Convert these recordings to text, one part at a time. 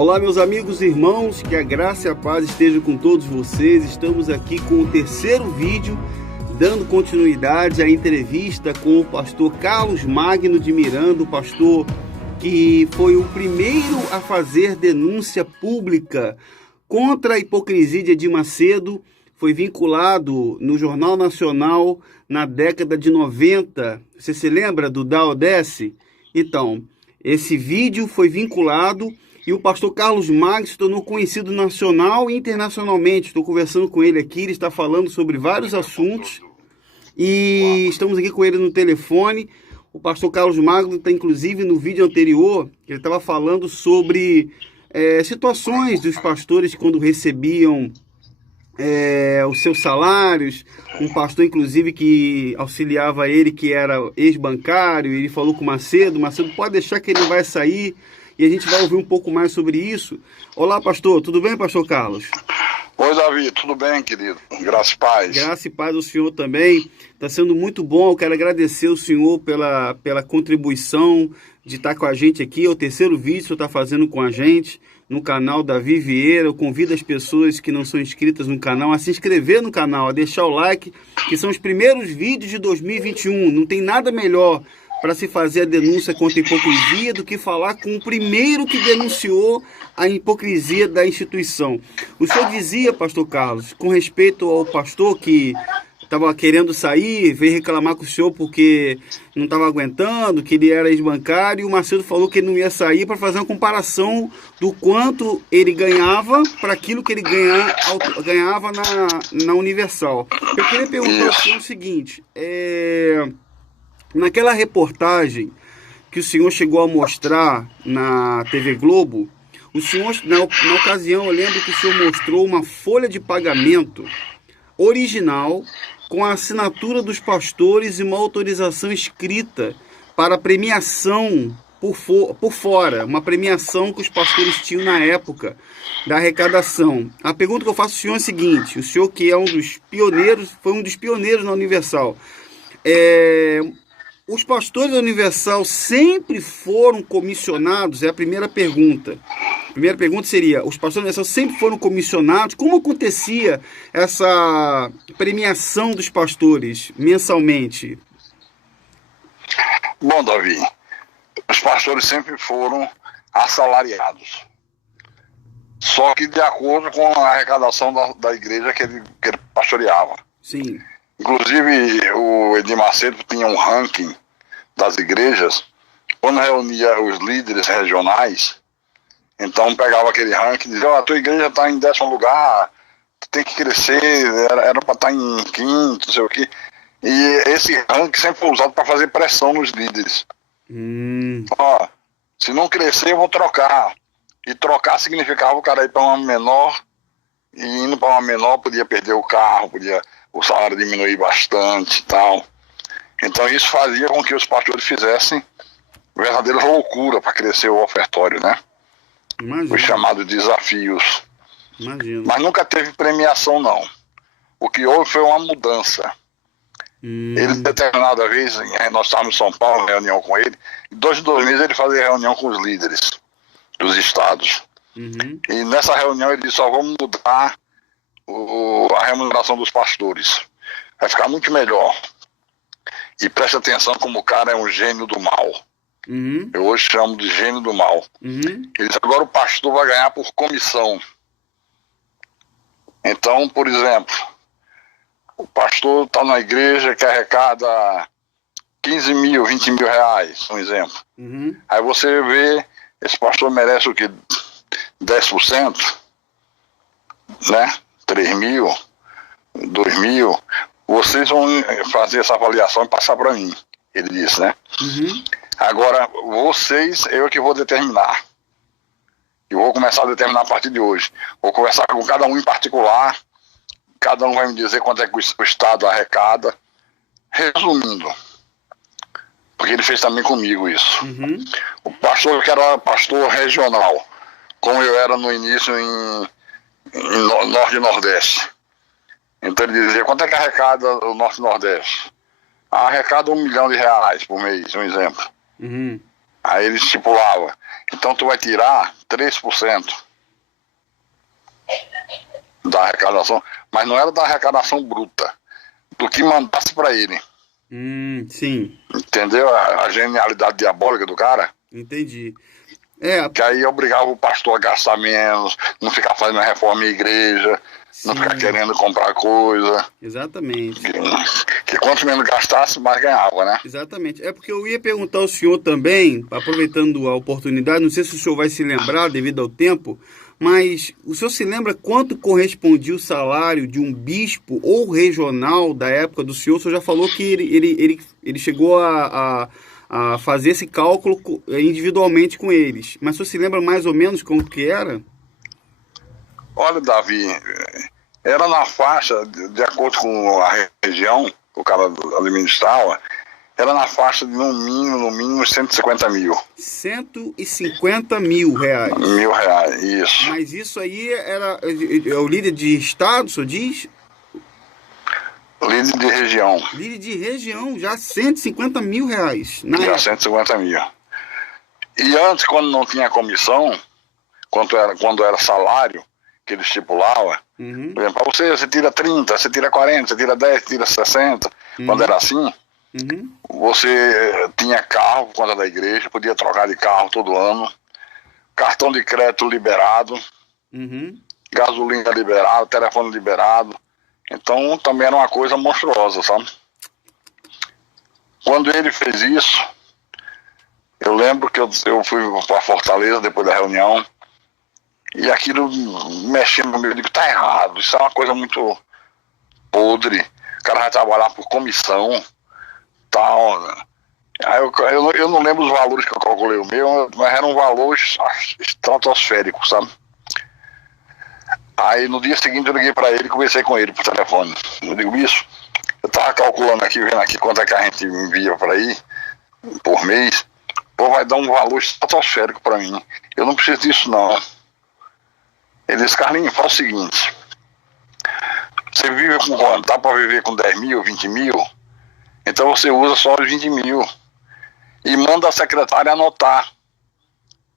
Olá, meus amigos e irmãos, que a graça e a paz estejam com todos vocês. Estamos aqui com o terceiro vídeo, dando continuidade à entrevista com o pastor Carlos Magno de Miranda, o pastor que foi o primeiro a fazer denúncia pública contra a hipocrisia de Edir Macedo. Foi vinculado no Jornal Nacional na década de 90. Você se lembra do Da Odesse? Então, esse vídeo foi vinculado e o pastor Carlos Magno se tornou conhecido nacional e internacionalmente. Estou conversando com ele aqui, ele está falando sobre vários assuntos e estamos aqui com ele no telefone. O pastor Carlos Magno está, inclusive, no vídeo anterior, ele estava falando sobre situações dos pastores quando recebiam os seus salários. Um pastor, inclusive, que auxiliava ele, que era ex-bancário, ele falou com o Macedo pode deixar que ele vai sair, e a gente vai ouvir um pouco mais sobre isso. Olá, pastor, tudo bem, pastor Carlos? Oi, Davi, tudo bem, querido? Graça e paz. Graça e paz ao senhor também. Está sendo muito bom, eu quero agradecer ao senhor pela contribuição de estar com a gente aqui. É o terceiro vídeo que o senhor está fazendo com a gente no canal Davi Vieira. Eu convido as pessoas que não são inscritas no canal a se inscrever no canal, a deixar o like, que são os primeiros vídeos de 2021. Não tem nada melhor para se fazer a denúncia contra a hipocrisia do que falar com o primeiro que denunciou a hipocrisia da instituição. O senhor dizia, pastor Carlos, com respeito ao pastor que estava querendo sair, veio reclamar com o senhor porque não estava aguentando, que ele era ex-bancário, e o Macedo falou que ele não ia sair, para fazer uma comparação do quanto ele ganhava para aquilo que ele ganhava na Universal. Eu queria perguntar ao senhor o seguinte: naquela reportagem que o senhor chegou a mostrar na TV Globo, o senhor, na ocasião, eu lembro que o senhor mostrou uma folha de pagamento original com a assinatura dos pastores e uma autorização escrita para premiação por fora, uma premiação que os pastores tinham na época da arrecadação. A pergunta que eu faço ao senhor é a seguinte: o senhor, que é um dos pioneiros, foi um dos pioneiros na Universal, os pastores da Universal sempre foram comissionados? É a primeira pergunta. A primeira pergunta seria: os pastores da Universal sempre foram comissionados? Como acontecia essa premiação dos pastores mensalmente? Bom, Davi, os pastores sempre foram assalariados. Só que de acordo com a arrecadação da igreja que ele pastoreava. Sim. Inclusive, o Edir Macedo tinha um ranking das igrejas. Quando reunia os líderes regionais, então pegava aquele ranking e dizia: a tua igreja está em 10º lugar, tem que crescer, era para estar em quinto, não sei o quê. E esse ranking sempre foi usado para fazer pressão nos líderes. Ó, se não crescer, eu vou trocar. E trocar significava o cara ir para uma menor, e indo para uma menor podia perder o carro, podia o salário diminuir bastante e tal. Então isso fazia com que os pastores fizessem verdadeira loucura para crescer o ofertório, né? Imagina. Os chamados desafios. Imagina. Mas nunca teve premiação, não. O que houve foi uma mudança. Ele, determinada vez, nós estávamos em São Paulo, reunião com ele, em 2 meses ele fazia reunião com os líderes dos estados. E nessa reunião ele disse: só vamos mudar a remuneração dos pastores. Vai ficar muito melhor. E preste atenção como o cara é um gênio do mal. Eu hoje chamo de gênio do mal. Ele disse: agora o pastor vai ganhar por comissão. Então, por exemplo, o pastor está na igreja que arrecada 15 mil, 20 mil reais, um exemplo. Aí você vê, esse pastor merece o quê? 10%, né? 3 mil, 2 mil. Vocês vão fazer essa avaliação e passar para mim, ele disse, né? Agora, vocês, eu é que vou determinar. E vou começar a determinar a partir de hoje. Vou conversar com cada um em particular, cada um vai me dizer quanto é que o Estado arrecada. Resumindo, porque ele fez também comigo isso. O pastor que era pastor regional, como eu era no início em Norte e Nordeste. Então ele dizia: quanto é que arrecada o Norte e Nordeste? Arrecada R$1 milhão por mês, um exemplo. Aí ele estipulava, então tu vai tirar 3% da arrecadação, mas não era da arrecadação bruta, do que mandasse para ele. Sim. Entendeu a genialidade diabólica do cara? Entendi. Que aí obrigava o pastor a gastar menos, não ficar fazendo reforma em igreja, sim, não ficar querendo comprar coisa. Exatamente. Que quanto menos gastasse, mais ganhava, né? Exatamente. É porque eu ia perguntar ao senhor também, aproveitando a oportunidade, não sei se o senhor vai se lembrar devido ao tempo, mas o senhor se lembra quanto correspondia o salário de um bispo ou regional da época do senhor? O senhor já falou que ele chegou a fazer esse cálculo individualmente com eles. Mas o senhor se lembra mais ou menos como que era? Olha, Davi, era na faixa, de acordo com a região que o cara administrava, era na faixa de no mínimo 150 mil. 150 mil reais. R$1.000, isso. Mas isso aí era o líder de estado, o senhor diz? Líder de região. Líder de região, já 150 mil reais. Já época. 150 mil. E antes, quando não tinha comissão, quando era salário que ele estipulava, por exemplo, para você tira 30, você tira 40, você tira 10, você tira 60. Quando era assim, você tinha carro por conta da igreja, podia trocar de carro todo ano, cartão de crédito liberado, gasolina liberada, telefone liberado. Então também era uma coisa monstruosa, sabe? Quando ele fez isso, eu lembro que eu fui para Fortaleza depois da reunião, e aquilo mexendo comigo, eu digo, tá errado, isso é uma coisa muito podre, o cara vai trabalhar por comissão, tal. Aí eu não lembro os valores que eu calculei o meu, mas era um valor estratosférico, sabe? Aí no dia seguinte eu liguei pra ele e conversei com ele por telefone. Eu digo, isso, eu tava calculando aqui, vendo aqui quanto é que a gente envia pra aí, por mês, pô, vai dar um valor estratosférico pra mim. Eu não preciso disso não. Ele disse, Carlinhos, faz o seguinte, você vive com quanto? Dá pra viver com 10 mil, 20 mil? Então você usa só os 20 mil. E manda a secretária anotar.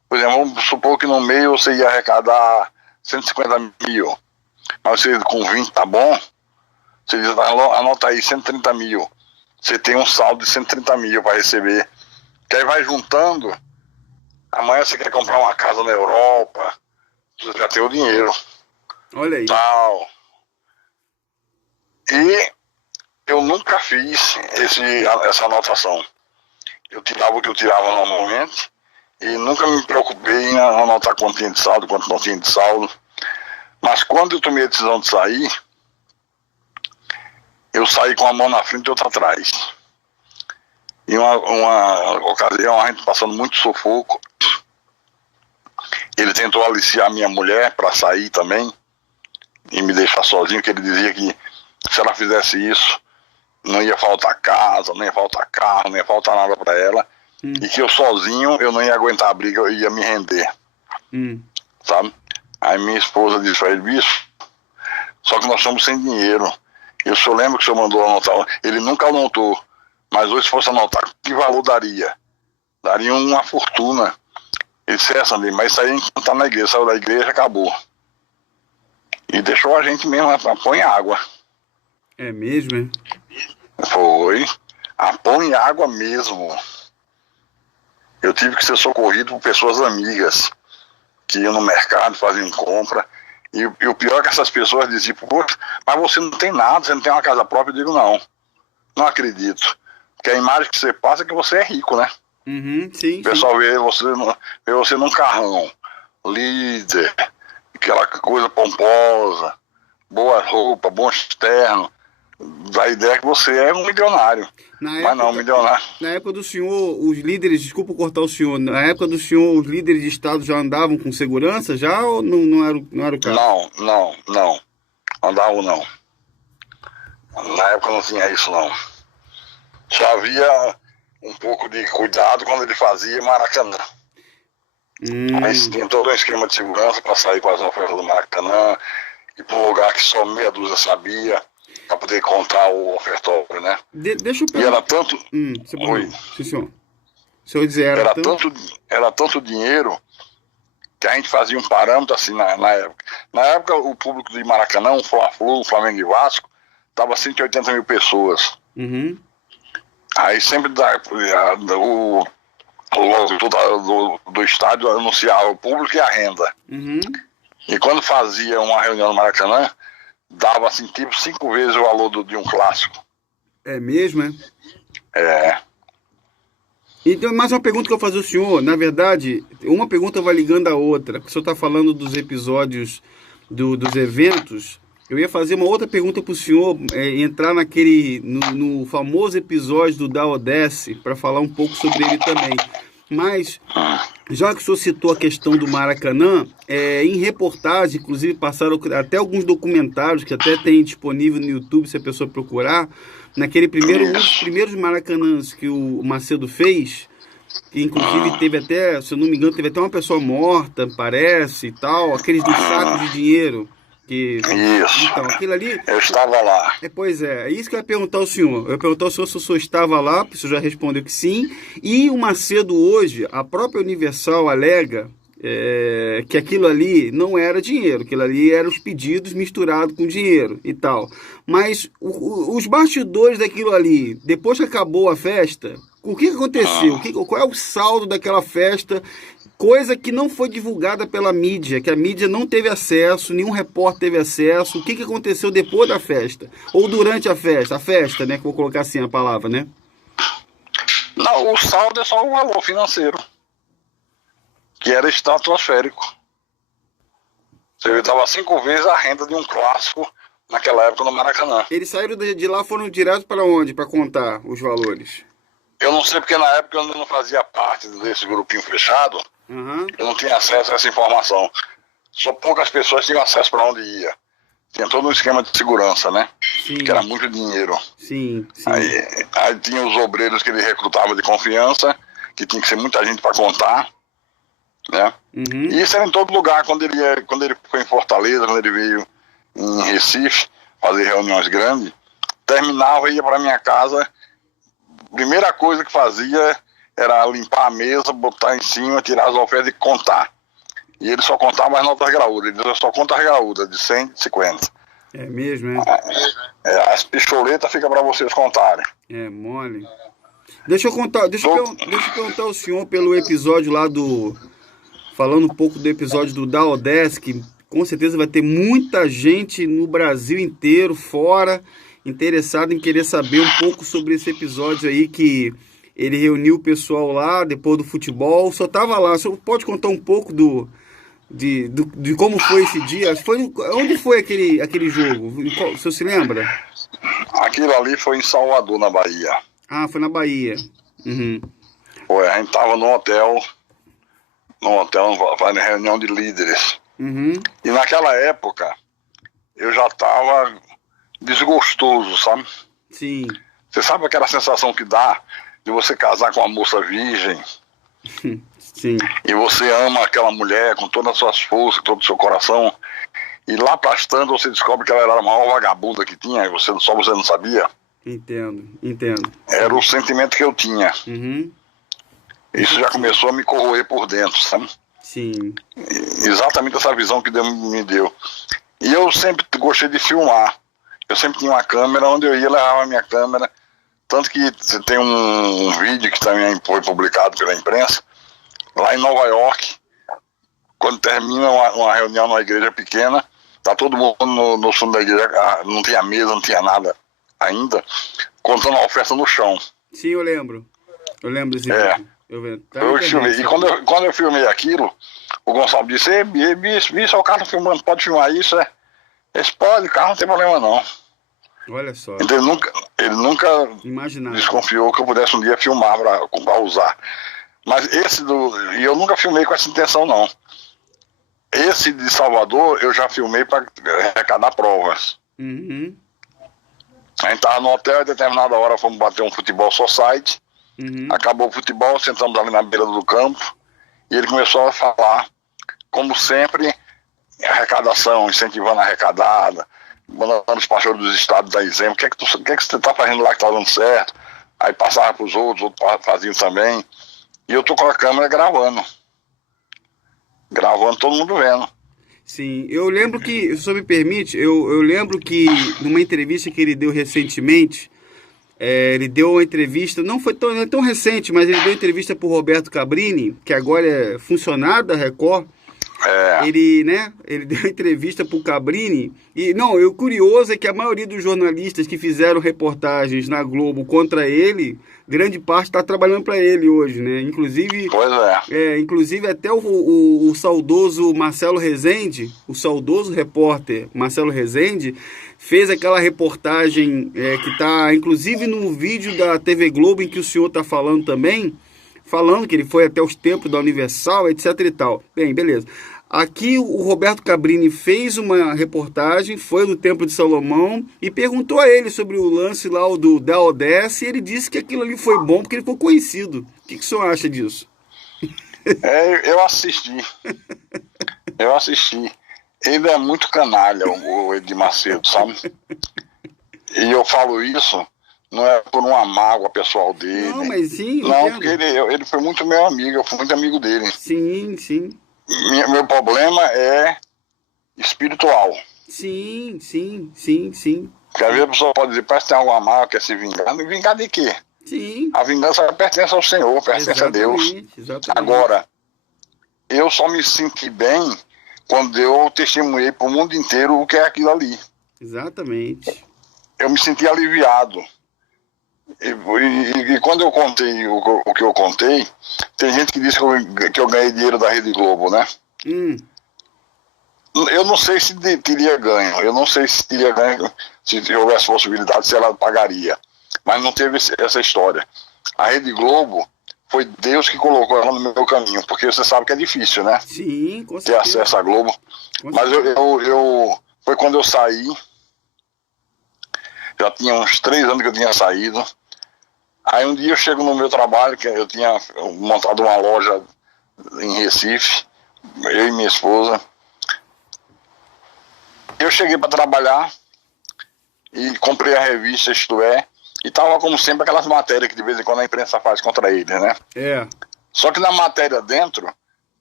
Por exemplo, vamos supor que no mês você ia arrecadar 150 mil. Mas você com 20 tá bom? Você diz, anota aí 130 mil. Você tem um saldo de 130 mil para receber. Que aí vai juntando. Amanhã você quer comprar uma casa na Europa. Você já tem o dinheiro. Olha aí. Tal. E eu nunca fiz essa anotação. Eu tirava o que eu tirava normalmente e nunca me preocupei em anotar quanto tinha de saldo, quanto não tinha de saldo. Mas quando eu tomei a decisão de sair, eu saí com a mão na frente e outra atrás. Em uma ocasião, a gente passando muito sufoco, ele tentou aliciar minha mulher para sair também e me deixar sozinho, que ele dizia que se ela fizesse isso, não ia faltar casa, não ia faltar carro, não ia faltar nada para ela, e que eu sozinho eu não ia aguentar a briga, eu ia me render, sabe? Aí minha esposa disse a ele, bicho, só que nós estamos sem dinheiro. Eu só lembro que o senhor mandou anotar, ele nunca anotou, mas hoje se fosse anotar, que valor daria? Daria uma fortuna. Ele disse, Sandy, mas isso aí a gente não tá na igreja, saiu da igreja, acabou. E deixou a gente mesmo, põe água. É mesmo, hein? Foi. Põe água mesmo. Eu tive que ser socorrido por pessoas amigas que iam no mercado, faziam compra. E o pior é que essas pessoas diziam, poxa, mas você não tem nada, você não tem uma casa própria. Eu digo, não acredito. Porque a imagem que você passa é que você é rico, né? Sim, o pessoal vê você num carrão, líder, aquela coisa pomposa, boa roupa, bom externo. A ideia é que você é um milionário. Mas não, milionário. Na época do senhor, os líderes, desculpa cortar o senhor, na época do senhor, os líderes de estado já andavam com segurança já ou não era o caso? Não. Andavam não. Na época não tinha isso não. Só havia um pouco de cuidado quando ele fazia Maracanã. Mas tinha todo um esquema de segurança para sair com as ofertas do Maracanã e para um lugar que só meia dúzia sabia, para poder contar o ofertório, né? Deixa eu e era tanto... Sim, senhor. O senhor dizia, era tanto dinheiro que a gente fazia um parâmetro assim na época. Na época, o público de Maracanã, o Fla-Flu, o Flamengo e Vasco, tava 180 mil pessoas. Uhum. Aí sempre o do estádio anunciava o público e a renda. Uhum. E quando fazia uma reunião no Maracanã, dava assim, tipo 5 vezes o valor de um clássico. É mesmo, é? É. Então, mais uma pergunta que eu vou fazer ao senhor. Na verdade, uma pergunta vai ligando a outra. O senhor está falando dos episódios dos eventos. Eu ia fazer uma outra pergunta para o senhor, entrar no famoso episódio do Da Odesse, para falar um pouco sobre ele também. Mas, já que o senhor citou a questão do Maracanã, em reportagem, inclusive passaram até alguns documentários que até tem disponível no YouTube, se a pessoa procurar, um dos primeiros Maracanãs que o Macedo fez, que inclusive teve até, se eu não me engano, teve até uma pessoa morta, parece, e tal, aqueles dos sacos de dinheiro. Isso. Então, aquilo ali... Eu estava lá. Pois é isso que eu ia perguntar ao senhor. Eu ia perguntar ao senhor se o senhor estava lá, porque o senhor já respondeu que sim. E o Macedo hoje, a própria Universal alega que aquilo ali não era dinheiro, aquilo ali eram os pedidos misturados com dinheiro e tal. Mas os bastidores daquilo ali, depois que acabou a festa, o que aconteceu? Qual é o saldo daquela festa? Coisa que não foi divulgada pela mídia, que a mídia não teve acesso, nenhum repórter teve acesso. O que aconteceu depois da festa? Ou durante a festa, né? Que vou colocar assim a palavra, né? Não, o saldo é só o valor financeiro, que era estratosférico. Você estava 5 vezes a renda de um clássico naquela época no Maracanã. Eles saíram de lá, foram direto para onde, para contar os valores? Eu não sei, porque na época eu não fazia parte desse grupinho fechado. Uhum. Eu não tinha acesso a essa informação. Só poucas pessoas tinham acesso para onde ia. Tinha todo um esquema de segurança, né? Sim. Que era muito dinheiro. Sim. Aí tinha os obreiros que ele recrutava de confiança, que tinha que ser muita gente para contar, né? Uhum. E isso era em todo lugar. Quando ele foi em Fortaleza, quando ele veio em Recife fazer reuniões grandes, terminava e ia para minha casa. Primeira coisa que fazia era limpar a mesa, botar em cima, tirar as ofertas e contar. E ele só contava as notas graúdas. Ele dizia, só conta as graúdas, de 100, de 50. É mesmo, As picholetas ficam para vocês contarem. É mole. Deixa eu perguntar ao senhor pelo episódio lá falando um pouco do episódio do Da Odesse, que com certeza vai ter muita gente no Brasil inteiro, fora, interessada em querer saber um pouco sobre esse episódio aí, que ele reuniu o pessoal lá depois do futebol. Só tava lá. O senhor pode contar um pouco de como foi esse dia? Onde foi aquele jogo? O senhor se lembra? Aquilo ali foi em Salvador, na Bahia. Ah, foi na Bahia. Uhum. Foi, a gente tava no hotel, fazendo reunião de líderes. Uhum. E naquela época, eu já tava desgostoso, sabe? Sim. Você sabe aquela sensação que dá de você casar com uma moça virgem? Sim. E você ama aquela mulher com todas as suas forças, todo o seu coração, e lá pastando você descobre que ela era a maior vagabunda que tinha, e você não sabia. Entendo. Era o sentimento que eu tinha. Uhum. Isso já começou a me corroer por dentro, sabe? Sim. Exatamente essa visão que Deus me deu. E eu sempre gostei de filmar. Eu sempre tinha uma câmera, onde eu ia, levava a minha câmera. Tanto que você tem um vídeo que também foi publicado pela imprensa, lá em Nova York, quando termina uma reunião numa igreja pequena, tá todo mundo no fundo da igreja, não tinha mesa, não tinha nada ainda, contando a oferta no chão. Sim, eu lembro desse vídeo. Eu filmei. E quando eu filmei aquilo, o Gonçalo disse, bicho, o carro tá filmando, pode filmar isso? Esse pode, carro não tem problema não. Olha só. Então ele nunca desconfiou que eu pudesse um dia filmar para usar. Mas e eu nunca filmei com essa intenção não. Esse de Salvador eu já filmei para arrecadar provas. Uhum. A gente estava no hotel, a determinada hora fomos bater um futebol society. Uhum. Acabou o futebol, sentamos ali na beira do campo e ele começou a falar, como sempre, arrecadação, incentivando a arrecadada, mandando os pastores dos estados dar exemplo. O que é que você está fazendo lá que está dando certo? Aí passava para os outros faziam também. e eu tô com a câmera gravando todo mundo vendo. Sim, eu lembro que, se o senhor me permite, eu lembro que numa entrevista que ele deu recentemente, ele deu uma entrevista, não foi tão recente, mas ele deu entrevista para o Roberto Cabrini, que agora é funcionário da Record. Ele, né, ele deu entrevista pro Cabrini e, não, o curioso é que a maioria dos jornalistas que fizeram reportagens na Globo contra ele, grande parte está trabalhando para ele hoje, né? Inclusive, inclusive até o saudoso Marcelo Rezende, o saudoso repórter Marcelo Rezende, fez aquela reportagem que está, inclusive, no vídeo da TV Globo em que o senhor está falando também, falando que ele foi até os tempos da Universal, etc e tal. Bem, beleza. Aqui o Roberto Cabrini fez uma reportagem, foi no Templo de Salomão e perguntou a ele sobre o lance lá da Odessa e ele disse que aquilo ali foi bom porque ele ficou conhecido. O que o senhor acha disso? Eu assisti. Ele é muito canalha, o Edir Macedo, sabe? E eu falo isso, não é por uma mágoa pessoal dele. Não, mas sim, não, porque ele foi muito meu amigo, eu fui muito amigo dele. Sim, sim. Meu problema é espiritual. Sim. Porque às vezes a pessoa pode dizer, parece que tem alguma mágoa, quer se vingar. Vingar de quê? Sim. A vingança pertence ao Senhor, pertence a Deus. Exatamente. Agora, eu só me senti bem quando eu testemunhei para o mundo inteiro o que é aquilo ali. Exatamente. Eu me senti aliviado. E quando eu contei o que eu contei, tem gente que disse que eu ganhei dinheiro da Rede Globo, né? Eu não sei se teria ganho. Eu não sei se teria ganho, se houvesse possibilidade, se ela pagaria. Mas não teve essa história. A Rede Globo foi Deus que colocou ela no meu caminho, porque você sabe que é difícil, né? Sim, com certeza. Ter acesso à Globo. Mas foi quando eu saí. Já tinha uns 3 anos que eu tinha saído. Aí um dia eu chego no meu trabalho, que eu tinha montado uma loja em Recife, eu e minha esposa. Eu cheguei para trabalhar e comprei a revista Isto É, e tava como sempre aquelas matérias que de vez em quando a imprensa faz contra eles, né? Só que na matéria dentro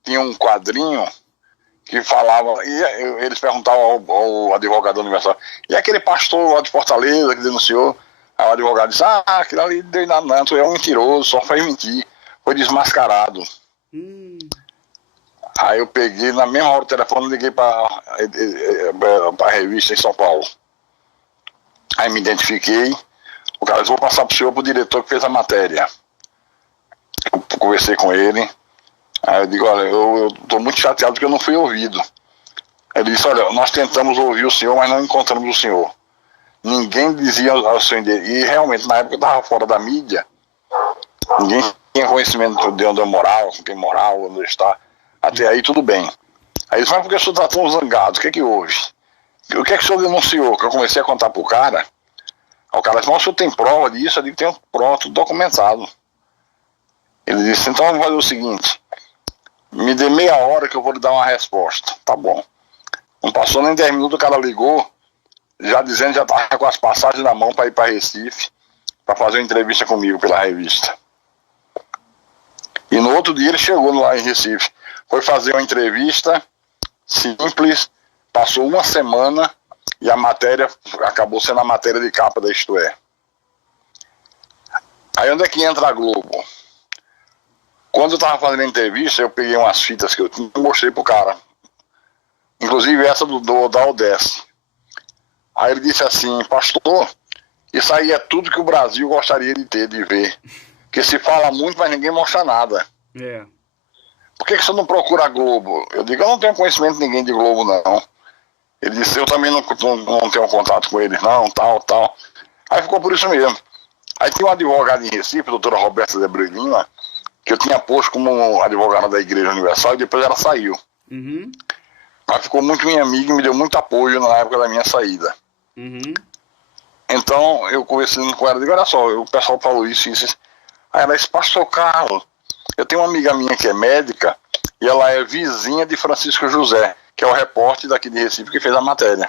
tinha um quadrinho que falava, e eles perguntavam ao advogado universal, e aquele pastor lá de Fortaleza que denunciou? Aí o advogado disse, aquele ali deu nada não, tu é um mentiroso, só fez mentir, foi desmascarado. Aí eu peguei, na mesma hora o telefone, liguei para a revista em São Paulo. Aí me identifiquei, o cara disse, vou passar pro senhor, pro diretor que fez a matéria. Eu conversei com ele. Aí eu digo, olha, eu estou muito chateado porque eu não fui ouvido. Ele disse, olha, nós tentamos ouvir o senhor, mas não encontramos o senhor. Ninguém dizia ao seu endereço. E realmente, na época eu estava fora da mídia, ninguém tinha conhecimento de onde eu morava, com quem morava, onde eu estava. Até aí tudo bem. Aí ele disse, mas por que o senhor está tão zangado? O que é que houve? O que é que o senhor denunciou? Que eu comecei a contar pro cara. Aí o cara disse, mas o senhor tem prova disso? Eu digo, tenho prova, tudo documentado. Ele disse, então vamos fazer o seguinte, me dê meia hora que eu vou lhe dar uma resposta. Tá bom. Não passou nem 10 minutos, o cara ligou, já dizendo que já estava com as passagens na mão para ir para Recife, para fazer uma entrevista comigo pela revista. E no outro dia ele chegou lá em Recife, foi fazer uma entrevista simples, passou uma semana e a matéria acabou sendo a matéria de capa da Isto É. Aí onde é que entra a Globo? Quando eu estava fazendo a entrevista, eu peguei umas fitas que eu tinha e mostrei pro cara. Inclusive essa da Odessa. Aí ele disse assim, pastor, isso aí é tudo que o Brasil gostaria de ter, de ver. Porque se fala muito, mas ninguém mostra nada. Por que você não procura a Globo? Eu digo, eu não tenho conhecimento de ninguém de Globo, não. Ele disse, eu também não tenho contato com eles, não, tal. Aí ficou por isso mesmo. Aí tinha uma advogada em Recife, a doutora Roberta de Abreu Lima, que eu tinha posto como advogada da Igreja Universal, e depois ela saiu. Ela ficou muito minha amiga e me deu muito apoio na época da minha saída. Então, eu conversando com ela, digo, olha só, o pessoal falou isso. Aí ela disse, pastor Carlos, eu tenho uma amiga minha que é médica, e ela é vizinha de Francisco José, que é o repórter daqui de Recife que fez a matéria.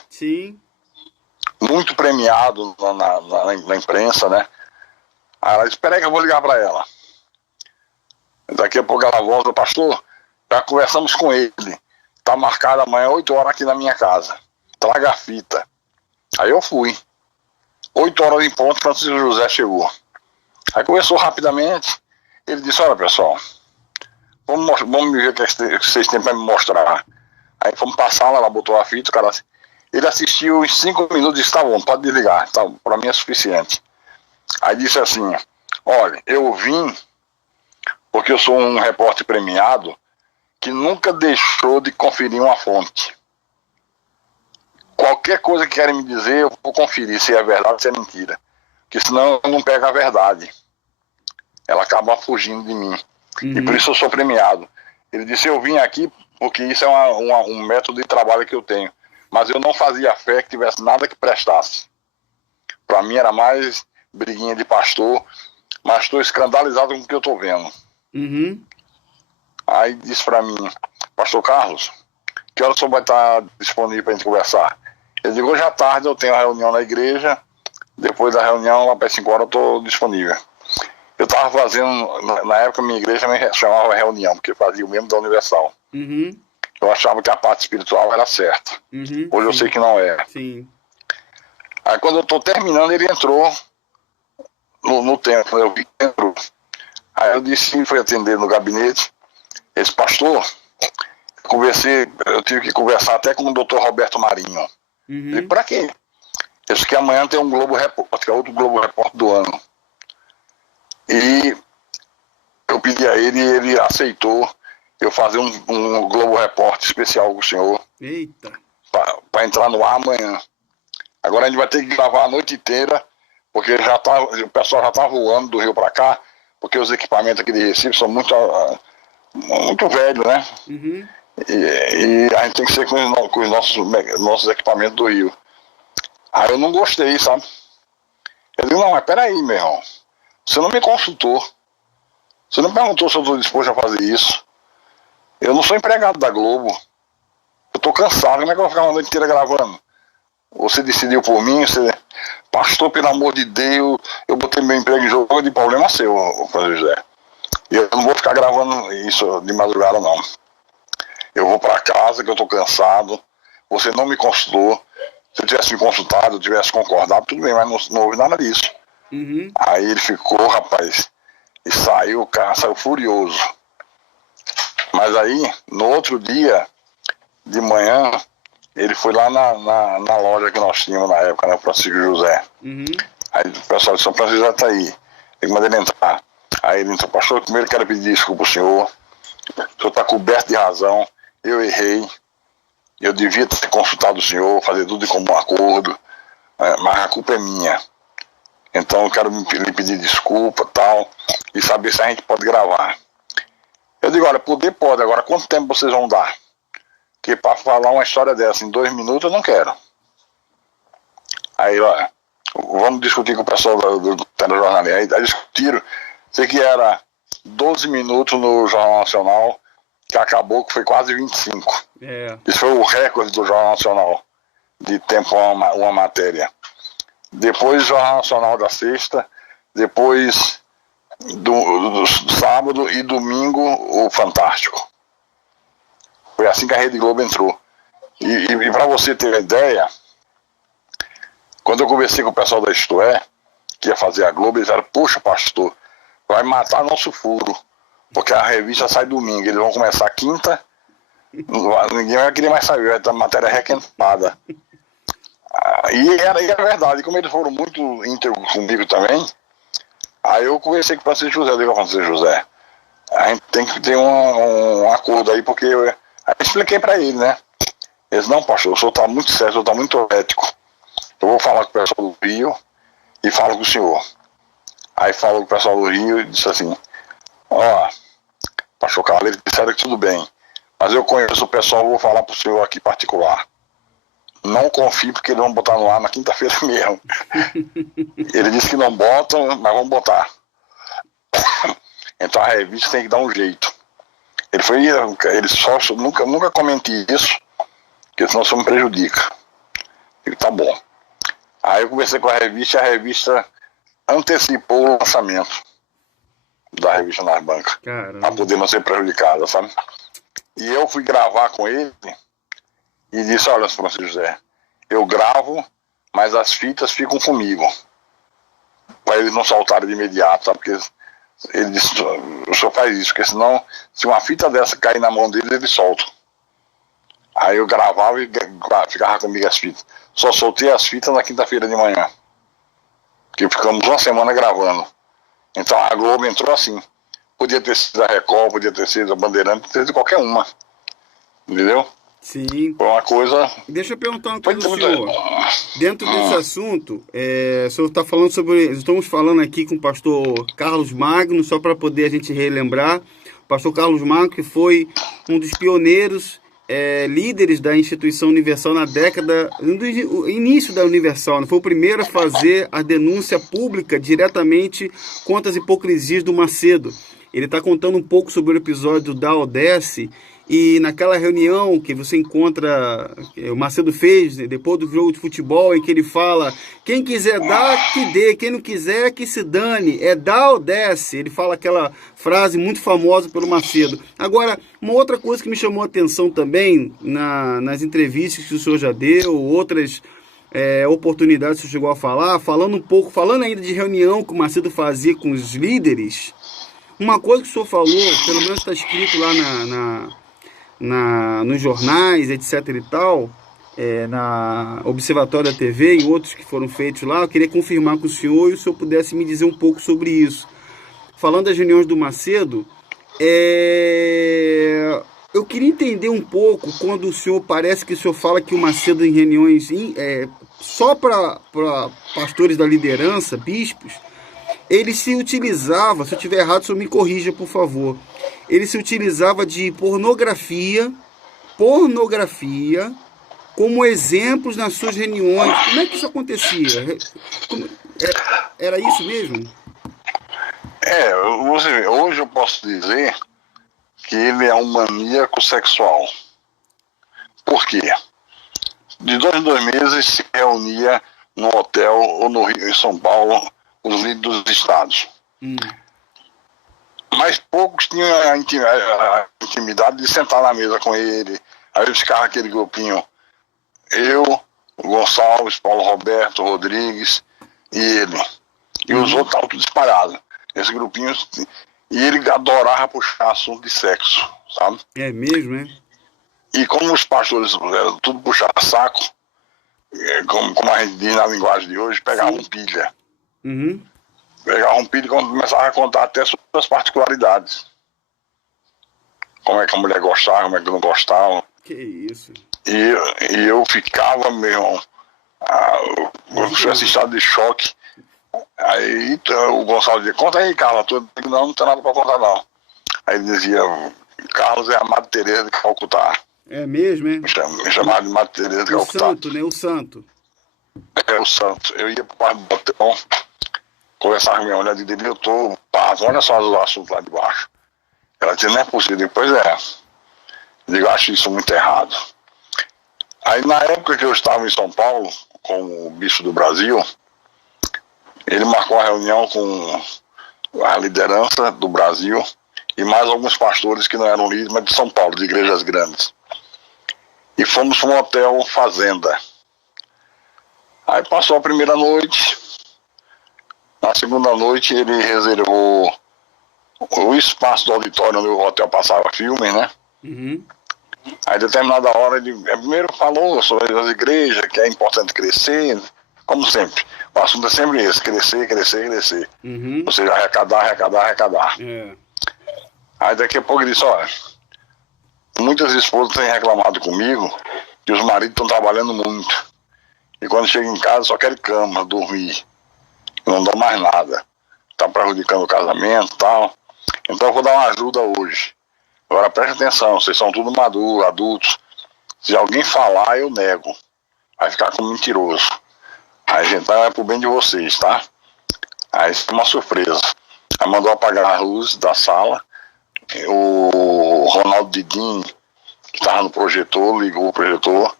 Muito premiado na imprensa, né? Aí ela disse, espera aí que eu vou ligar para ela. Daqui a pouco ela volta, pastor, já conversamos com ele. Tá marcado amanhã 8 horas aqui na minha casa. Traga a fita. Aí eu fui. 8 horas em ponto, Francisco José chegou. Aí conversou rapidamente. Ele disse, olha pessoal, vamos ver o que vocês têm para me mostrar. Aí fomos passar lá, ela botou a fita, o cara... Ele assistiu uns 5 minutos e disse, tá bom, pode desligar, tá, para mim é suficiente. Aí disse assim, olha, eu vim porque eu sou um repórter premiado que nunca deixou de conferir uma fonte. Qualquer coisa que querem me dizer, eu vou conferir se é verdade ou se é mentira. Porque senão eu não pego a verdade. Ela acaba fugindo de mim. E por isso eu sou premiado. Ele disse, eu vim aqui porque isso é um método de trabalho que eu tenho. Mas eu não fazia fé que tivesse nada que prestasse. Para mim era mais briguinha de pastor, mas estou escandalizado com o que eu estou vendo. Aí disse para mim, pastor Carlos, que hora o senhor vai estar disponível para a gente conversar? Eu digo, hoje à tarde eu tenho uma reunião na igreja, depois da reunião, lá para as 5 horas eu estou disponível. Eu estava fazendo, na época minha igreja me chamava reunião, porque fazia o mesmo da Universal. Eu achava que a parte espiritual era certa. Hoje eu sei que não é. Sim. Aí quando eu estou terminando, ele entrou no templo, eu vi que entrou. Aí eu disse, fui atender no gabinete, esse pastor, eu tive que conversar até com o doutor Roberto Marinho. Ele, pra quê? Eu disse que amanhã tem um Globo Repórter, que é outro Globo Repórter do ano. E eu pedi a ele e ele aceitou eu fazer um Globo Repórter especial com o senhor. Eita! Para entrar no ar amanhã. Agora a gente vai ter que gravar a noite inteira, porque o pessoal já tá voando do Rio para cá, porque os equipamentos aqui de Recife são muito velhos, né? E a gente tem que ser com os nossos equipamentos do Rio. Aí eu não gostei, sabe? Eu digo, não, mas peraí, meu irmão. Você não me consultou. Você não perguntou se eu estou disposto a fazer isso. Eu não sou empregado da Globo. Eu estou cansado. Como é que eu vou ficar uma noite inteira gravando? Você decidiu por mim, pastor, pelo amor de Deus, eu botei meu emprego em jogo, de problema seu, Francisco José. E eu não vou ficar gravando isso de madrugada, não. Eu vou para casa, que eu estou cansado. Você não me consultou. Se eu tivesse me consultado, eu tivesse concordado, tudo bem, mas não houve nada disso. Aí ele ficou, rapaz, e saiu, o cara saiu furioso. Mas aí, no outro dia, de manhã, ele foi lá na loja que nós tínhamos na época, né, Francisco José. Aí o pessoal disse, São Francisco já está aí. Tem que mandar ele entrar. Aí ele disse, pastor, primeiro quero pedir desculpa ao senhor. O senhor está coberto de razão. Eu errei. Eu devia ter consultado o senhor, fazer tudo em comum acordo. Mas a culpa é minha. Então eu quero lhe pedir desculpa tal. E saber se a gente pode gravar. Eu digo, olha, poder pode. Agora, quanto tempo vocês vão dar? Porque para falar uma história dessa em 2 minutos, eu não quero. Aí, olha, vamos discutir com o pessoal do telejornalismo. Aí discutiram, sei que era 12 minutos no Jornal Nacional, que acabou, que foi quase 25. Isso foi o recorde do Jornal Nacional, de tempo uma matéria. Depois o Jornal Nacional da sexta, depois do sábado e domingo o Fantástico. Foi assim que a Rede Globo entrou. E para você ter uma ideia, quando eu conversei com o pessoal da Isto É, que ia fazer a Globo, eles disseram, poxa pastor, vai matar nosso furo, porque a revista sai domingo, eles vão começar quinta, ninguém vai querer mais saber, vai ter matéria requentada. E era verdade, como eles foram muito íntegros comigo também, aí eu conversei com o Francisco José, eu digo, Francisco José, a gente tem que ter um acordo aí, porque aí eu expliquei para ele, né? Eles, não, pastor, o senhor está muito sério, o senhor está muito ético. Eu vou falar com o pessoal do Rio e falo com o senhor. Aí falou com o pessoal do Rio e disse assim, ó, pastor Carlos, eles disseram que tudo bem, mas eu conheço o pessoal, vou falar para o senhor aqui particular. Não confie porque eles vão botar no ar na quinta-feira mesmo. Ele disse que não botam, mas vão botar. Então a revista tem que dar um jeito. Ele só nunca comente isso, porque senão isso me prejudica. Ele, tá bom. Aí eu conversei com a revista e a revista antecipou o lançamento. da revista Nas Bancas, para poder não ser prejudicada, sabe? E eu fui gravar com ele e disse, olha, Francisco José, eu gravo, mas as fitas ficam comigo, para eles não soltarem de imediato, sabe? Porque ele disse, o senhor faz isso, porque senão, se uma fita dessa cair na mão deles, eles soltam. Aí eu gravava e ficava comigo as fitas. Só soltei as fitas na quinta-feira de manhã, porque ficamos uma semana gravando. Então a Globo entrou assim. Podia ter sido a Record, podia ter sido a Bandeirante, podia ter sido qualquer uma. Entendeu? Sim. Foi uma coisa... Deixa eu perguntar uma coisa ao senhor. Dentro desse assunto, o senhor está falando sobre... Estamos falando aqui com o pastor Carlos Magno, só para poder a gente relembrar. O pastor Carlos Magno, que foi um dos pioneiros, líderes da instituição Universal na década... No início da Universal, né? Foi o primeiro a fazer a denúncia pública diretamente contra as hipocrisias do Macedo. Ele está contando um pouco sobre o episódio da Odesse. E naquela reunião que você encontra, o Macedo fez, né, depois do jogo de futebol, em que ele fala, quem quiser dar, que dê, quem não quiser, que se dane, dá ou desce. Ele fala aquela frase muito famosa pelo Macedo. Agora, uma outra coisa que me chamou a atenção também, nas entrevistas que o senhor já deu, outras oportunidades que o senhor chegou a falar, falando ainda de reunião que o Macedo fazia com os líderes, uma coisa que o senhor falou, pelo menos está escrito lá nos jornais, etc e tal, na Observatório da TV e outros que foram feitos lá, eu queria confirmar com o senhor e o senhor pudesse me dizer um pouco sobre isso. Falando das reuniões do Macedo, eu queria entender um pouco, quando o senhor, parece que o senhor fala que o Macedo em reuniões só para pastores da liderança, bispos, ele se utilizava, se eu estiver errado, o senhor me corrija, por favor. Ele se utilizava de pornografia como exemplos nas suas reuniões. Como é que isso acontecia? Era isso mesmo? Você vê, hoje eu posso dizer que ele é um maníaco sexual. Por quê? De 2 em 2 meses se reunia no hotel ou no Rio, em São Paulo, os líderes dos estados. Mas poucos tinham a intimidade de sentar na mesa com ele. Aí ficava aquele grupinho, eu, o Gonçalves, Paulo Roberto, Rodrigues e ele. E os outros estavam tudo espalhados. Esse grupinho, e ele adorava puxar assunto de sexo, sabe? É mesmo, né? E como os pastores eram tudo puxar saco, como a gente diz na linguagem de hoje, pegavam pilha. Pegava um pilha e começava a contar até sobre as particularidades. Como é que a mulher gostava, como é que não gostava. Que isso. E eu ficava, meu irmão, eu tinha esse estado de choque. Aí o Gonçalo dizia, conta aí, Carlos, não tem nada para contar não. Aí ele dizia, Carlos é a Madre Teresa de Calcutá. É mesmo, é? Me chamava de Madre Teresa de Calcutá. O santo, né? O santo. O santo. Eu ia pro quarto do hotel, conversava com minha mulher e dizia, eu tô pasmo, olha só os assuntos lá de baixo. Ela dizia, não é possível. Depois eu digo, acho isso muito errado. Aí na época que eu estava em São Paulo, como bispo do Brasil, ele marcou uma reunião com a liderança do Brasil e mais alguns pastores que não eram líderes, mas de São Paulo, de igrejas grandes. E fomos para um hotel fazenda. Aí passou a primeira noite. Na segunda noite ele reservou o espaço do auditório onde o hotel passava filmes, né? Aí, determinada hora, ele primeiro falou sobre as igrejas, que é importante crescer, como sempre. O assunto é sempre esse, crescer, crescer, crescer. Ou seja, arrecadar. Aí daqui a pouco ele disse, olha, muitas esposas têm reclamado comigo que os maridos estão trabalhando muito. E quando chegam em casa só querem cama, dormir. Não dão mais nada. Está prejudicando o casamento e tal. Então eu vou dar uma ajuda hoje. Agora preste atenção, vocês são tudo maduros, adultos. Se alguém falar, eu nego. Vai ficar como mentiroso. Aí então é pro bem de vocês, tá? Aí isso é uma surpresa. Aí mandou apagar as luzes da sala. O Ronaldo Didini, que estava no projetor, ligou o projetor.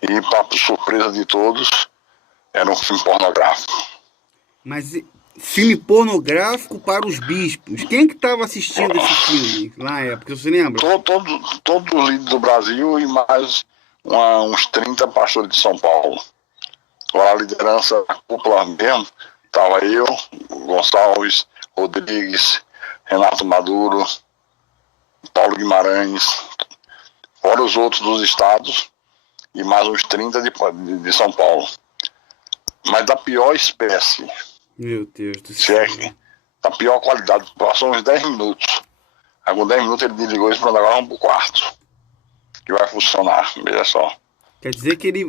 E, para surpresa de todos, era um filme pornográfico. Mas filme pornográfico para os bispos. Quem que estava assistindo esse filme na época, você lembra? Todos os líderes do Brasil e mais uns 30 pastores de São Paulo. Agora a liderança popular mesmo, estava eu, Gonçalves, Rodrigues, Renato Maduro, Paulo Guimarães, fora os outros dos estados e mais uns 30 de São Paulo. Mas da pior espécie. Meu Deus do céu. Da pior qualidade. Passou uns 10 minutos. Aí com 10 minutos ele desligou e falou, agora vamos pro quarto. Que vai funcionar, veja só. Quer dizer que ele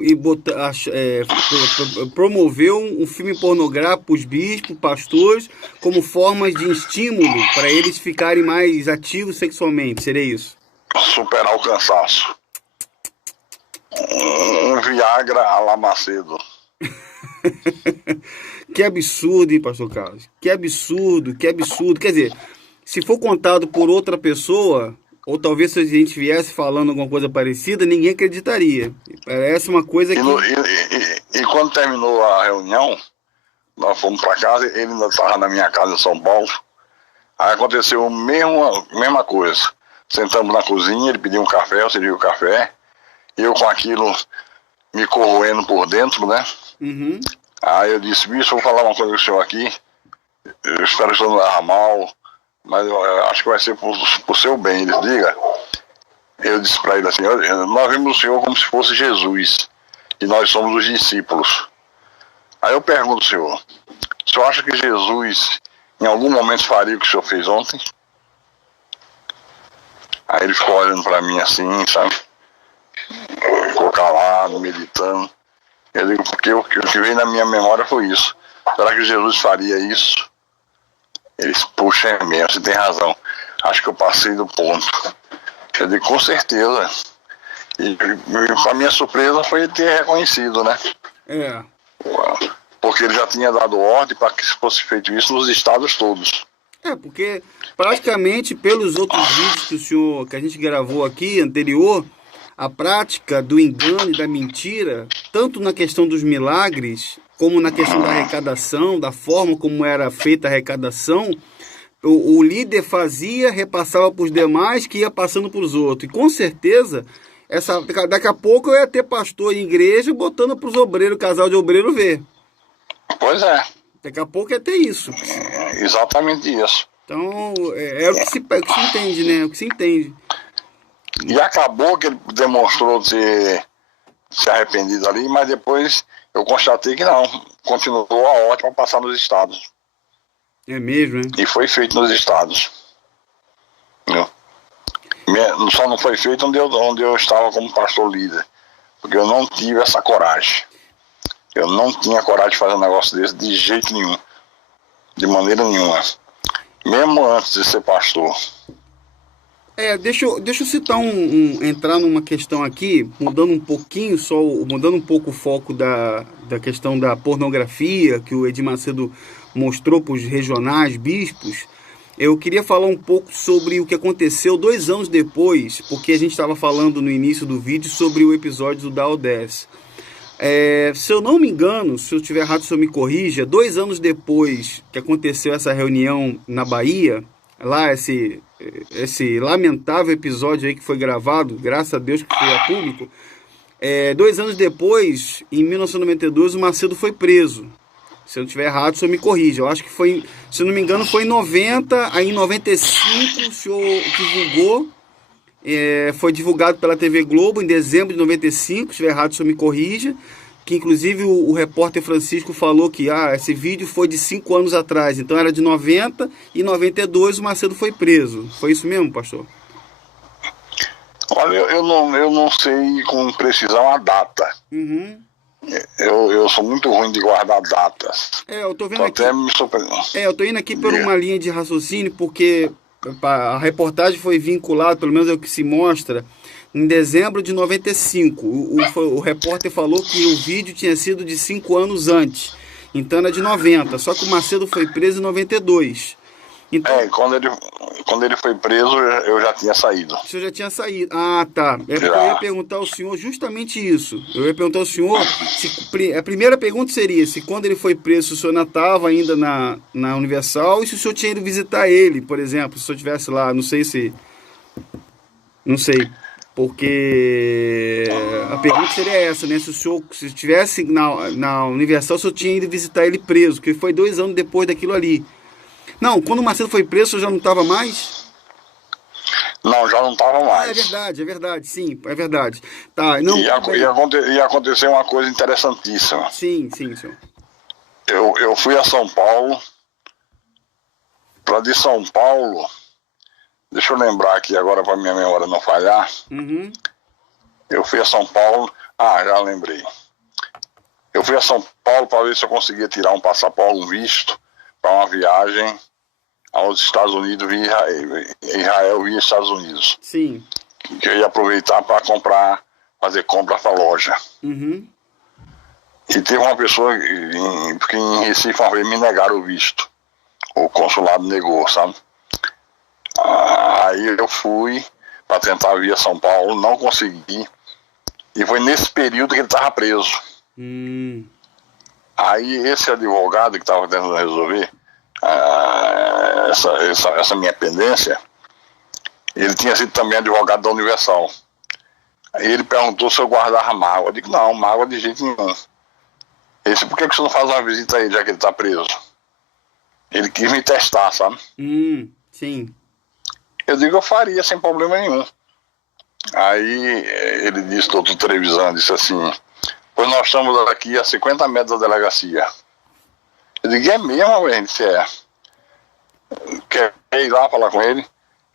promoveu um filme pornográfico para os bispos, pastores, como formas de estímulo para eles ficarem mais ativos sexualmente, seria isso? Superar o cansaço. Um Viagra à la Macedo. Que absurdo, hein, pastor Carlos? Que absurdo, que absurdo. Quer dizer, se for contado por outra pessoa, ou talvez se a gente viesse falando alguma coisa parecida, ninguém acreditaria. Parece uma coisa que... E quando terminou a reunião, nós fomos para casa, ele ainda estava na minha casa em São Paulo. Aí aconteceu a mesma coisa. Sentamos na cozinha, ele pediu um café, eu servi o café. Eu com aquilo me corroendo por dentro, né? Uhum. Aí eu disse, bicho, vou falar uma coisa com o senhor aqui. Eu espero que o senhor não erra mal, mas eu acho que vai ser por seu bem. Ele diga. Eu disse para ele assim, nós vimos o senhor como se fosse Jesus, e nós somos os discípulos. Aí eu pergunto ao senhor, o senhor acha que Jesus em algum momento faria o que o senhor fez ontem? Aí ele ficou olhando para mim assim, sabe? Ficou calado, meditando. Eu digo, porque o que veio na minha memória foi isso. Será que Jesus faria isso? Ele disse, puxa, é mesmo, você tem razão. Acho que eu passei do ponto. Eu digo, com certeza. E a minha surpresa foi ele ter reconhecido, né? É. Porque ele já tinha dado ordem para que fosse feito isso nos estados todos. Porque praticamente pelos outros vídeos que a gente gravou aqui, anterior, a prática do engano e da mentira, tanto na questão dos milagres, como na questão da arrecadação, da forma como era feita a arrecadação, o líder fazia, repassava para os demais, que ia passando para os outros. E com certeza, daqui a pouco eu ia ter pastor em igreja botando para os obreiros, casal de obreiro ver. Pois é. Daqui a pouco ia ter isso. Exatamente isso. Então, é o que se entende, né? É o que se entende. E acabou que ele demonstrou ter se arrependido ali, mas depois eu constatei que não. Continuou a ordem para passar nos estados. É mesmo, né? E foi feito nos estados. Só não foi feito onde eu estava como pastor líder. Porque eu não tive essa coragem. Eu não tinha coragem de fazer um negócio desse de jeito nenhum. De maneira nenhuma. Mesmo antes de ser pastor. Deixa eu citar entrar numa questão aqui, mudando um pouco o foco da questão da pornografia, que o Edir Macedo mostrou para os regionais bispos. Eu queria falar um pouco sobre o que aconteceu 2 anos depois, porque a gente estava falando no início do vídeo sobre o episódio do Dow 10. Se eu não me engano, se eu estiver errado, o senhor me corrija, 2 anos depois que aconteceu essa reunião na Bahia, lá esse lamentável episódio aí que foi gravado, graças a Deus que foi a público, 2 anos depois, em 1992, o Macedo foi preso. Se eu não estiver errado, o senhor me corrija. Eu acho que foi, se eu não me engano, foi em 90, aí em 95 o senhor divulgou, foi divulgado pela TV Globo em dezembro de 95, se estiver errado, o senhor me corrija, que inclusive o repórter Francisco falou que esse vídeo foi de 5 anos atrás, então era de 90 e 92 o Macedo foi preso. Foi isso mesmo, pastor? Olha, eu não sei com precisão a data. Uhum. Eu sou muito ruim de guardar datas. Eu tô vendo aqui. Até me surpreendendo. Eu tô indo aqui por uma linha de raciocínio, porque a reportagem foi vinculada, pelo menos é o que se mostra, em dezembro de 95. O repórter falou que o vídeo tinha sido de 5 anos antes. Então era de 90. Só que o Macedo foi preso em 92. Então, quando ele foi preso, eu já tinha saído. O senhor já tinha saído. Ah, tá. Eu ia perguntar ao senhor justamente isso. Eu ia perguntar ao senhor, a primeira pergunta seria se quando ele foi preso, o senhor ainda estava ainda na Universal e se o senhor tinha ido visitar ele, por exemplo, se o senhor estivesse lá, não sei. Porque a pergunta seria essa, né? Se o senhor estivesse na Universal, o senhor tinha ido visitar ele preso, que foi 2 anos depois daquilo ali. Não, quando o Macedo foi preso, o senhor já não estava mais? Não, já não estava mais. É verdade, sim, é verdade. Tá, não, ia acontecer uma coisa interessantíssima. Sim, senhor. Eu fui a São Paulo, de São Paulo, deixa eu lembrar aqui agora para minha memória não falhar. Uhum. Eu fui a São Paulo, já lembrei. Eu fui a São Paulo para ver se eu conseguia tirar um passaporte, um visto, para uma viagem aos Estados Unidos via Israel via Estados Unidos. Sim. Que eu ia aproveitar para fazer compra para a loja. Uhum. E teve uma pessoa porque em Recife uma vez me negaram o visto. O consulado negou, sabe? Aí eu fui para tentar via São Paulo, não consegui. E foi nesse período que ele estava preso. Aí esse advogado que estava tentando resolver essa minha pendência, ele tinha sido também advogado da Universal. Aí ele perguntou se eu guardava mágoa. Eu digo, não, mágoa de jeito nenhum. Ele disse, por que você não faz uma visita a ele, já que ele está preso? Ele quis me testar, sabe? Sim. Eu digo, eu faria sem problema nenhum. Aí ele disse, doutor Trevisan, disse assim, pois nós estamos aqui a 50 metros da delegacia. Eu digo, é mesmo, ele disse, quer ir lá falar com ele?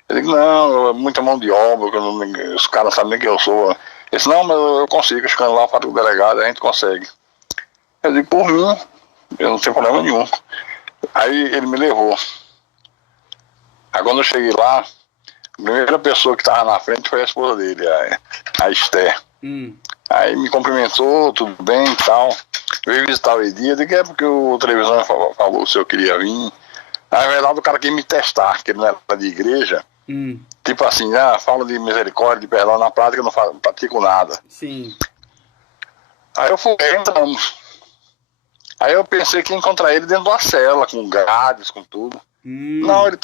Eu digo, não, é muita mão de obra, os caras não sabem nem quem eu sou. Ele disse, não, mas eu consigo, chegando lá para o delegado, a gente consegue. Eu digo, por mim, eu não tenho problema nenhum. Aí ele me levou. Aí quando eu cheguei lá, a primeira pessoa que estava na frente foi a esposa dele, a Esther. Aí me cumprimentou, tudo bem e tal. Veio visitar o Edir, eu digo, é porque o Trevisan falou se eu queria vir. Na verdade o cara queria me testar, que ele não era de igreja. Tipo assim, fala de misericórdia, de perdão, na prática eu não pratico nada. Sim. Aí eu fui, entramos. Aí eu pensei que ia encontrar ele dentro de uma cela, com grades, com tudo. Não, ele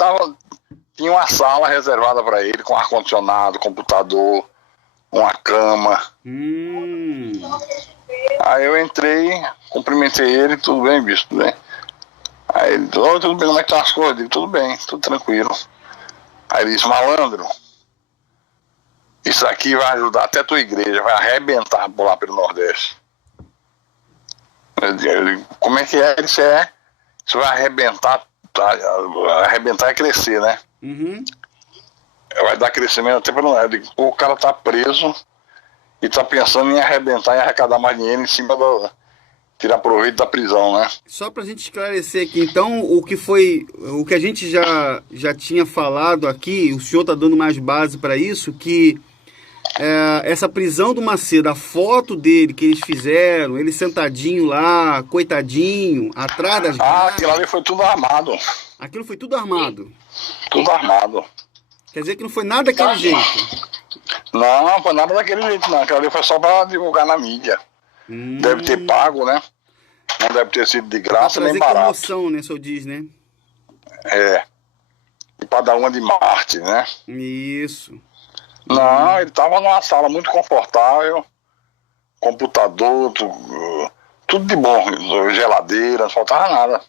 tinha uma sala reservada para ele, com ar-condicionado, computador, uma cama. Aí eu entrei, cumprimentei ele, tudo bem, bicho, tudo bem. Aí ele disse, tudo bem, como é que estão as coisas? Eu digo, tudo bem, tudo tranquilo. Aí ele disse, malandro, isso aqui vai ajudar até a tua igreja, vai arrebentar por lá pelo Nordeste. Eu digo, como é que é? Ele disse, isso vai arrebentar é crescer, né? Vai dar crescimento até pelo Nordeste. O cara tá preso e tá pensando em arrebentar e arrecadar mais dinheiro em cima tirar proveito da prisão, né? Só pra gente esclarecer aqui, então, o que a gente já tinha falado aqui, o senhor tá dando mais base para isso, que essa prisão do Macedo, a foto dele que eles fizeram, ele sentadinho lá, coitadinho, atrás das grades. Aquilo ali foi tudo armado. Aquilo foi tudo armado? Tudo armado. Quer dizer que não foi nada daquele jeito? Não foi nada daquele jeito, não. Aquilo ali foi só para divulgar na mídia. Deve ter pago, né? Não deve ter sido de graça nem barato. Promoção, né, o senhor diz, né? E para dar uma de Marte, né? Isso. Não, ele tava numa sala muito confortável, computador, tudo de bom, geladeira, não faltava nada.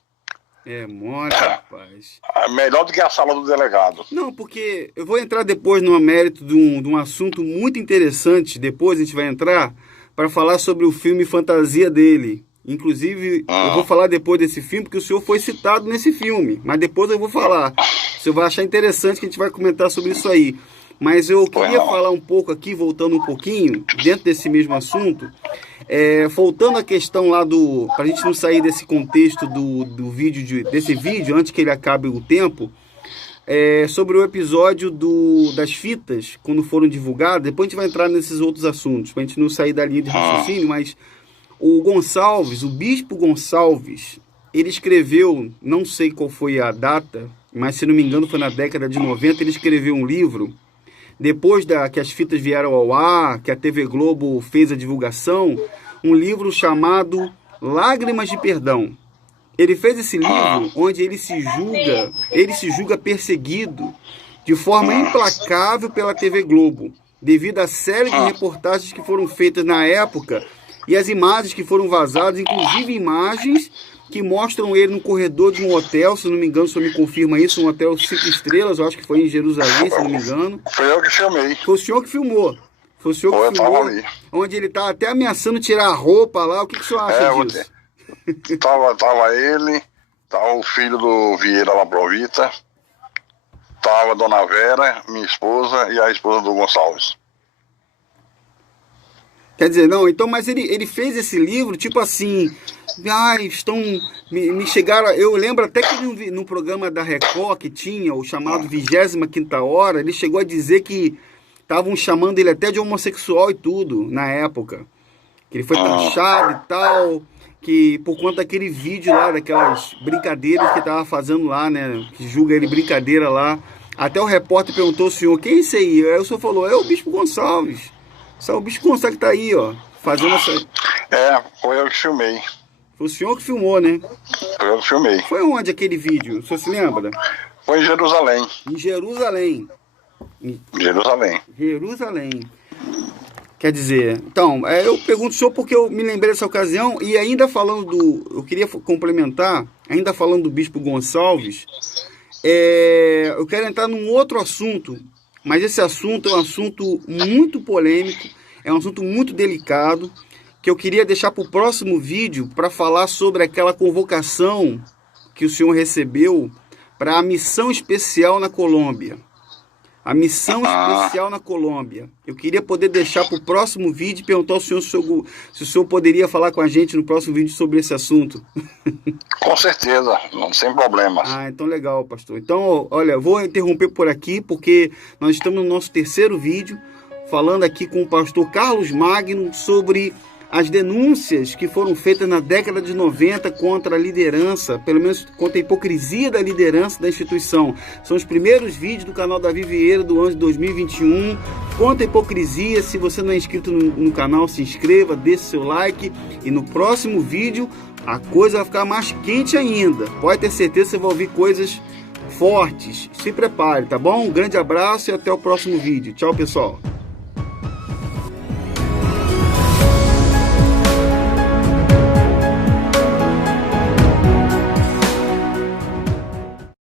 Mole, rapaz. Melhor do que a sala do delegado. Não, porque eu vou entrar depois no mérito de um assunto muito interessante, depois a gente vai entrar para falar sobre o filme Fantasia dele. Inclusive, eu vou falar depois desse filme, porque o senhor foi citado nesse filme, mas depois eu vou falar. O senhor vai achar interessante que a gente vai comentar sobre isso aí. Mas eu queria falar um pouco aqui, voltando um pouquinho, dentro desse mesmo assunto, voltando à questão lá para a gente não sair desse contexto desse vídeo, antes que ele acabe o tempo, sobre o episódio das fitas, quando foram divulgadas. Depois a gente vai entrar nesses outros assuntos, para a gente não sair da linha de raciocínio, mas o Gonçalves, o Bispo Gonçalves, ele escreveu, não sei qual foi a data, mas se não me engano foi na década de 90, ele escreveu um livro, depois que as fitas vieram ao ar, que a TV Globo fez a divulgação, um livro chamado Lágrimas de Perdão. Ele fez esse livro onde ele se julga perseguido de forma implacável pela TV Globo, devido à série de reportagens que foram feitas na época e as imagens que foram vazadas, inclusive imagens que mostram ele no corredor de um hotel, se não me engano, se eu me confirma isso, um hotel 5 estrelas, eu acho que foi em Jerusalém, se não me engano. Foi eu que filmei. Foi o senhor que filmou. Foi o senhor que filmou, onde ele tá até ameaçando tirar a roupa lá. O que o senhor acha disso? Tava ele, tava o filho do Vieira Laprovita, tava a dona Vera, minha esposa, e a esposa do Gonçalves. Quer dizer, não, então, mas ele fez esse livro, tipo assim, me chegaram, eu lembro até que no programa da Record que tinha, o chamado 25ª Hora, ele chegou a dizer que estavam chamando ele até de homossexual e tudo, na época, que ele foi taxado e tal, que por conta daquele vídeo lá, daquelas brincadeiras que tava fazendo lá, né, que julga ele brincadeira lá, até o repórter perguntou ao senhor, quem é esse aí? Aí o senhor falou, é o Bispo Gonçalves. Só o Bispo Gonçalves que tá aí, ó, fazendo essa... Foi eu que filmei. Foi o senhor que filmou, né? Foi eu que filmei. Foi onde aquele vídeo? O senhor se lembra? Foi em Jerusalém. Em Jerusalém. Jerusalém. Quer dizer, então, eu pergunto ao senhor porque eu me lembrei dessa ocasião e ainda falando eu queria complementar, ainda falando do Bispo Gonçalves, eu quero entrar num outro assunto. Mas esse assunto é um assunto muito polêmico, é um assunto muito delicado, que eu queria deixar para o próximo vídeo para falar sobre aquela convocação que o senhor recebeu para a missão especial na Colômbia. A missão especial na Colômbia. Eu queria poder deixar para o próximo vídeo e perguntar ao senhor se o senhor poderia falar com a gente no próximo vídeo sobre esse assunto. Com certeza, sem problemas. Então legal, pastor. Então, olha, eu vou interromper por aqui, porque nós estamos no nosso terceiro vídeo, falando aqui com o pastor Carlos Magno sobre as denúncias que foram feitas na década de 90 contra a liderança, pelo menos contra a hipocrisia da liderança da instituição. São os primeiros vídeos do canal Davi Vieira do ano de 2021, contra a hipocrisia. Se você não é inscrito no canal, se inscreva, deixe seu like, e no próximo vídeo a coisa vai ficar mais quente ainda. Pode ter certeza que você vai ouvir coisas fortes. Se prepare, tá bom? Um grande abraço e até o próximo vídeo. Tchau, pessoal.